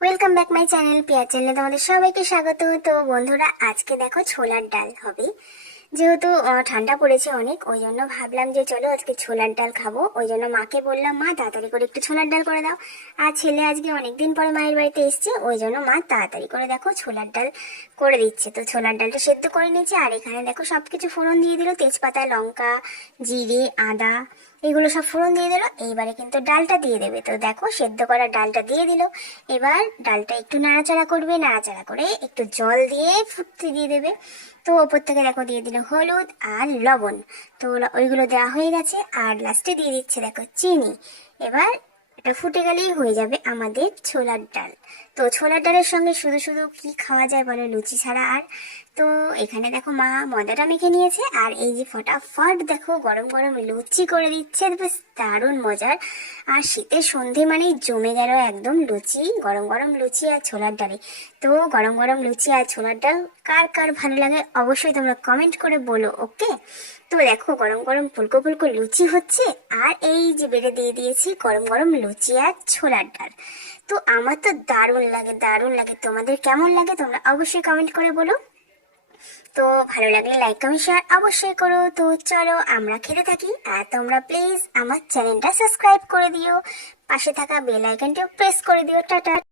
Welcome back my channel পেয়ার চ্যানেলে তোমাদের সবাইকে স্বাগত। তো বন্ধুরা, আজকে দেখো ছোলার ডাল হবে। যেহেতু ঠান্ডা পড়েছে অনেক, ওই জন্য ভাবলাম যে চলো আজকে ছোলার ডাল খাব। ওই জন্য মাকে বললাম, মা, তাড়াতাড়ি করে একটু ছোলার ডাল করে দাও। আর ছেলে আজকে অনেকদিন পরে মায়ের বাড়িতে এসছে, ওই জন্য মা তাড়াতাড়ি করে দেখো ছোলার ডাল করে দিচ্ছে। তো ছোলার ডালটা সেদ্ধ করে নিয়েছে, আর এখানে দেখো সব কিছু ফোড়ন দিয়ে দিল। তেজপাতা, লঙ্কা, জিরে, আদা এগুলো সব ফোড়ন দিয়ে দিল। এইবারে কিন্তু ডালটা দিয়ে দেবে। তো দেখো, সেদ্ধ করা ডালটা দিয়ে দিল। এবার ডালটা একটু নাড়াচাড়া করবে। নাড়াচাড়া করে একটু জল দিয়ে ফুটতে দিয়ে দেবে। তো ওপর থেকে দেখো দিয়ে দিল হলুদ আর লবণ। তো ওইগুলো দেওয়া হয়ে গেছে। আর লাস্টে দিয়ে দিচ্ছে দেখো চিনি। এবার এটা ফুটে গেলেই হয়ে যাবে আমাদের ছোলার ডাল। তো ছোলার ডালের সঙ্গে শুধু শুধু কি খাওয়া যায় বলে? লুচি ছাড়া আর? তো এখানে দেখো মা ময়দাটা মেখে নিয়েছে আর এই যে ফটাফট দেখো গরম গরম লুচি করে দিচ্ছে। দারুণ মজার। আর শীতের সন্ধে মানেই জমে গেল একদম লুচি, গরম গরম লুচি আর ছোলার ডালে। তো গরম গরম লুচি আর ছোলার ডাল কার কার ভালো লাগে অবশ্যই তোমরা কমেন্ট করে বলো ওকে তো দেখো গরম গরম ফুলকো ফুলকো লুচি হচ্ছে আর এই যে বেড়ে দিয়ে দিয়েছি গরম গরম লুচি আর ছোলার ডাল। তো আমার তো দারুণ লাগে দারুণ লাগে। তোমাদের কেমন লাগে তোমরা অবশ্যই কমেন্ট করে বলো। তো ভালো লাগলে লাইক কমেন্ট শেয়ার অবশ্যই করো। তো চলো আমরা খেতে থাকি। আর তোমরা প্লিজ আমার চ্যানেলটা সাবস্ক্রাইব করে দিও। পাশে থাকা বেল আইকনটিও প্রেস করে দিও। টাটা।